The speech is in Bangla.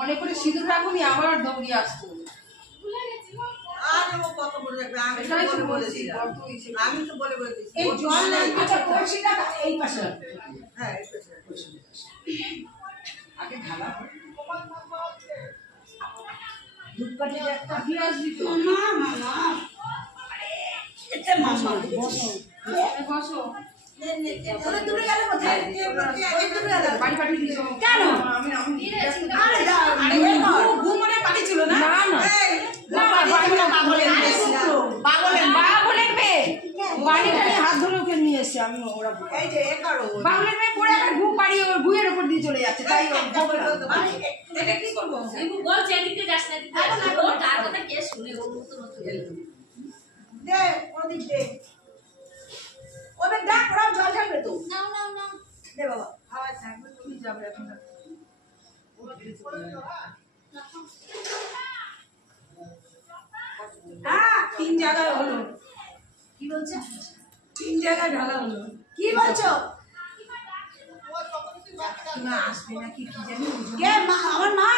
অনেক করে সিঁদুর রাখুনি আবার দৌড়িয়ে আসতো। আমি তো বলে বলেছি এই জল কলসিটা এই পাশে হ্যাঁ আগে ঢালা ধূপকাঠি একটা দিয়ে আসবি তো। মামা বসো বসো। দূরে গেল কোথায়? বাড়ি পাঠিয়ে দিয়েছো কেন? ঘুমনে পাঠিয়েছিল না বাবুলের মেয়ে বাড়িটা নিয়ে হাত ধরে ওকে নিয়ে এসছে। আমি ওরা বাবুলের মেয়ে পড়ে একটা ঘুম পাড়িয়ে ওর ঘুয়ের উপর দিয়ে চলে যাচ্ছে। তাই এটা কি করবো? বল চেদিকে যাস না দিতে ও তার কথা কে শুনে ও মতো মতো দে ওদিক দে ওবে ডাক ওরা জল ঢালবে তো নাও নাও নাও দে বাবা হাওয়া থাকবে তুমি যাবে এখন হ্যাঁ 3 জায়গায় হলো। কি বলছে? 3 জায়গায় ঢালা হলো। কি বলছো? না আসবে নাকি কি জানি। কে মা? আমার মা।